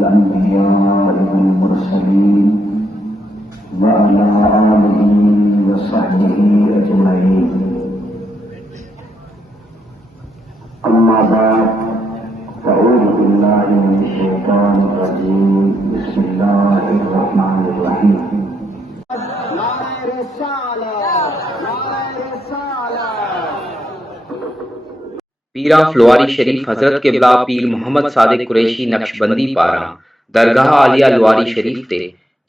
الأنبياء والمرسلين وعلى آله وصحبه أجمعين أما بعد فأعوذ بالله من الشيطان الرجيم بسم الله الرحمن الرحيم पीरा फ्लोआरी शरीफ हजरत क़िबला पीर मोहम्मद सादिक कुरैशी नक्शबंदी पारा दरगाह आलिया लुआरी शरीफ ते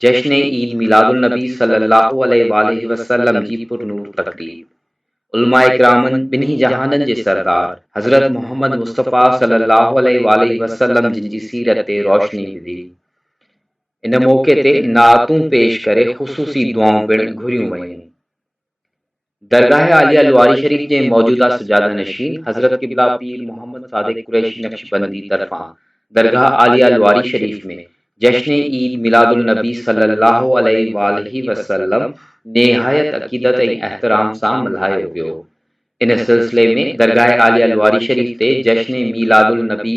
जश्न ईद मिलादुल नबी सल्लल्लाहु अलैहि वसल्लम जी पुरनूर तकरीब उलमा इकरामन बिन्ही जहानन जे सरदार हजरत मोहम्मद मुस्तफ़ा सल्लल्लाहु अलैहि वसल्लम जिन जी सीरत ते रोशनी विधी। इन मौके ते नातूं पेश करे ख़ुसूसी दुआऊं पिण घुरियूं वयूं। दरगाह आलिया लुआरी शरीफ के मौजूदा सुजादा नशीन हजरत क़िबला पीर मोहम्मद सादिक कुरैशी नक्शबंदी तरफा दरगाह आलिया लुआरी शरीफ में जश्न ईद मिलादुल नबी सल्लल्लाहु अलैहि वसल्लम निहायत अकीदत ऐं एहतराम सां मल्हायो वियो। इन सिलसिले में दरगाह आलिया लुआरी शरीफ ते जश्न मिलादुल नबी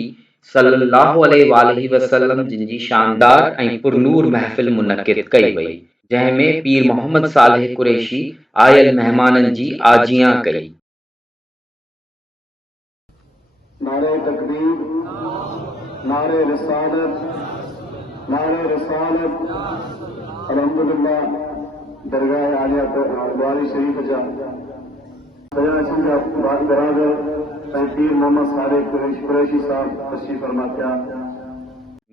सल्लल्लाहु अलैहि वसल्लम जिन जी शानदार ऐं पुरनूर महफ़िल मुनक़िद कई वई, जंहिंमें पीर मोहम्मद सालेह कुरैशी आयल मेहमानन जी आजियां कई। नारे तकबीर, नारे रिसालत, अल्हम्दुलिल्लाह दरगाह आलिया लुआरी शरीफ जा बराबर पीर मोहम्मद सादिक कुरैशी साहब तशरीफ फरमा थिया।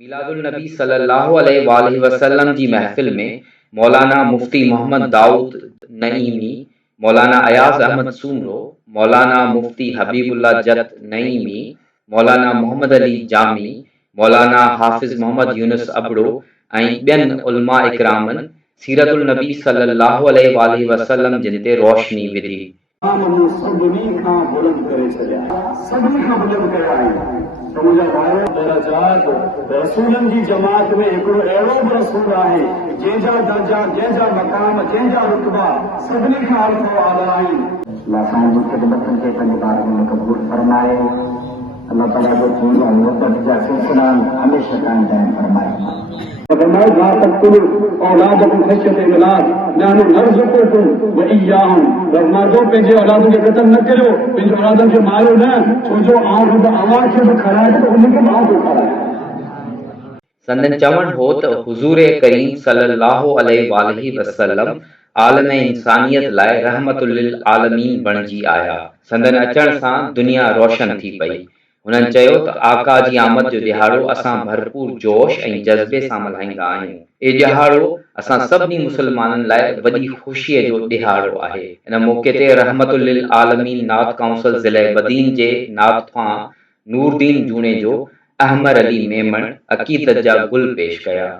मिलादुल नबी सल्लल्लाहु अलैहि वसल्लम जी महफिल में मौलाना मुफ्ती मोहम्मद दाऊद नईमी, मौलाना अयाज अहमद सूमरो, मौलाना मुफ्ती हबीबुल्लाह जत नईमी, मौलाना मोहम्मद अली जामी, मौलाना हाफिज मोहम्मद यूनुस अबड़ो ऐं ॿियनि उलमा इकरामन सीरतुल नबी सल्लल्लाहु अलैहि वसल्लम जिन ते रोशनी विधी। सभिनी खां बुलंद करे छॾिया, सभिनी खां बुलंद कया आहिनि। त मुंहिंजा भाइयो दरजात रसूलनि जी जमात में हिकिड़ो अहिड़ो बि रसूल आहे जंहिंजा दर्जा, जंहिंजा मक़ाम, जंहिंजा रुतबा सभिनी खां आला आला आहिनि। असांजी ख़िदमतनि खे पंहिंजे बारे में क़बूल फरमाए। अल्लाह ताला जो दीन ऐं मुहबत जा सिलसिला हमेशा कायम दायम फरमाए। फरमाए ला तक़तुलू औलादकुम ख़श्यत इमलाक नहनु नरज़ुकुकुम व इय्याहुम। मर्दो पंहिंजे औलादनि खे क़त्ल न करियो, पंहिंजे औलादनि खे मारियो न, छो जो आउं बि अव्हां खे बि खारायां थो, उनखे बि आउं थो खारायां। संदन चवण हो त हुज़ूर करीम सल्लल्लाहु अलैहि वसल्लम आलम इंसानियत लाइ रहमतुल लिल आलमीन बणिजी आया। संदन अचण सां दुनिया रोशन थी पई। हुननि चयो त आका जी आमद जो ॾिहाड़ो असां भरपूर जोश ऐं जज़्बे सां मल्हाईंदा आहियूं। इहो ॾिहाड़ो असां सभिनी मुस्लमाननि लाइ वॾी ख़ुशीअ जो ॾिहाड़ो आहे। इन मौके ते रहमतुल लिल आलमीन नात काउंसिल ज़िले बदीन जे नात ख़्वां नूरदीन जूणे जो अहमर अली मेमण अक़ीदत जा गुल पेश कया।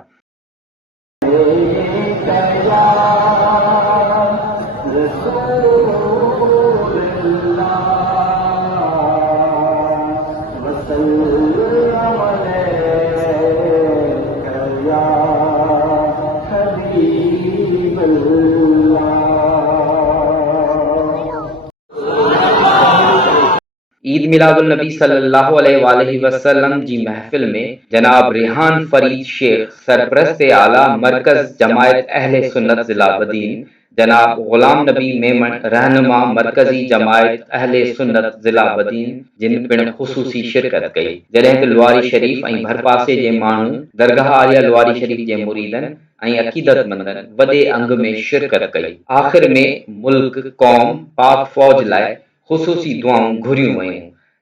ईद मिलादुल नबी सल्लल्लाहु अलैहि वसल्लम जी महफिल में जनाब रेहान फरीद शेख सरप्रस्त आला मरकज जमायत अहले सुन्नत जिला बदीन, जनाब गुलाम नबी मेमण रहनुमा मरकजी जमायत अहले सुन्नत जिला बदीन जिन पिण ख़ुसूसी शिरकत कई, जॾहिं त लुआरी शरीफ ऐं भरपासे जे माण्हू दरगाह आलिया लुआरी शरीफ जे मुरीदन ऐं अक़ीदतमंदन वॾे अंग में शिरकत कई। आख़िर में मुल्क, क़ौम, पाक फ़ौज लाइ ख़ुसूसी दुआऊं घुरियूं वयूं,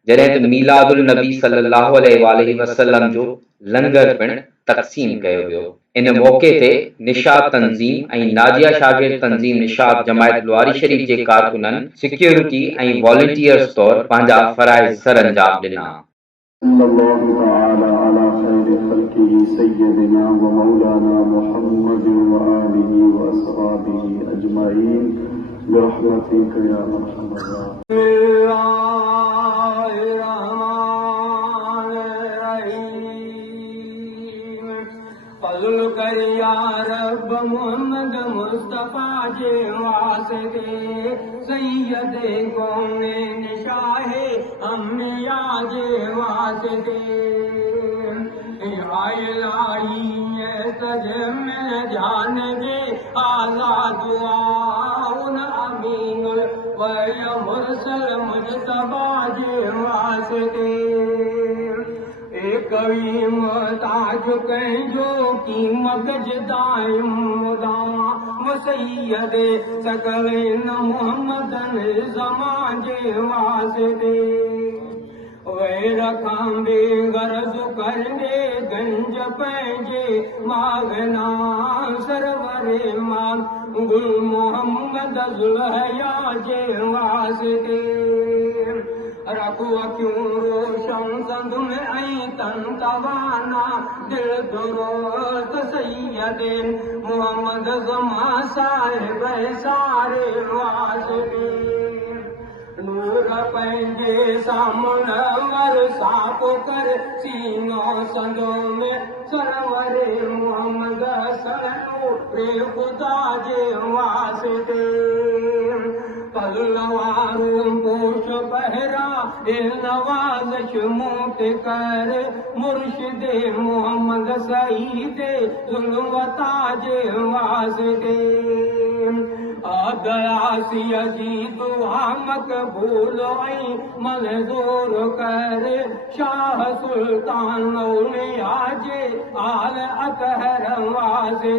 जॾहिं त मीलादुल नबी सल्लल्लाहु अलैहि वसल्लम जो लंगर पिण तक़सीम कयो वियो। इन मौके ते निशात तंज़ीम ऐं नाजिया शागिर्द तंज़ीम निशात जमायत लुआरी शरीफ जे कारकुननि सिक्योरिटी ऐं वॉलंटियर्स तौर पंहिंजा फ़राइज़ सरअंजाम ॾिना। सय्यदना व मौलाना मुहम्मद व आलिहि व अस्हाबिहि अजमईन बिरहमतिक या अरहमर राहिमीन। फज़ल कर या रब मोहम्मद मुस्तफ़ा जे वास्ते सैयद कौनैन शाहे अंबिया जे वास्ते आयलाई सज मिल जानगे आजाद उन अमीनुल वय मुरसल मुजतबा जे वास्ते कवी ताज कंहिंजो की मगज दायम मुदा मुसैयदे सकल न मोहम्मदन ज़मान जे वास्ते वे रखां बेगरज करंदे गंज पंहिंजे मागना सरवरे मां गुल मोहम्मद ज़ुल्हया जे वास्ते रखो अखियूं रोशन संद में ऐं तन तवाना दिल दुरुस्त सैयदे मोहम्मद ज़मा साहिब सारे वास्ते नूर पंहिंजे सामने वर साफ़ कर सीनो संदो में सरवरे मोहम्मद सरे खुदा जे वास्ते पल्लवारूं पोश पहरा नवाज़श मूट कर मुर्शिदे मोहम्मद सईदे ज़ुल्वता जे वास्ते दयासिया जी दुआ मक़बूल ऐं मंज़ूर कर शाह सुल्तान औलिया जे आल अतहर वास्ते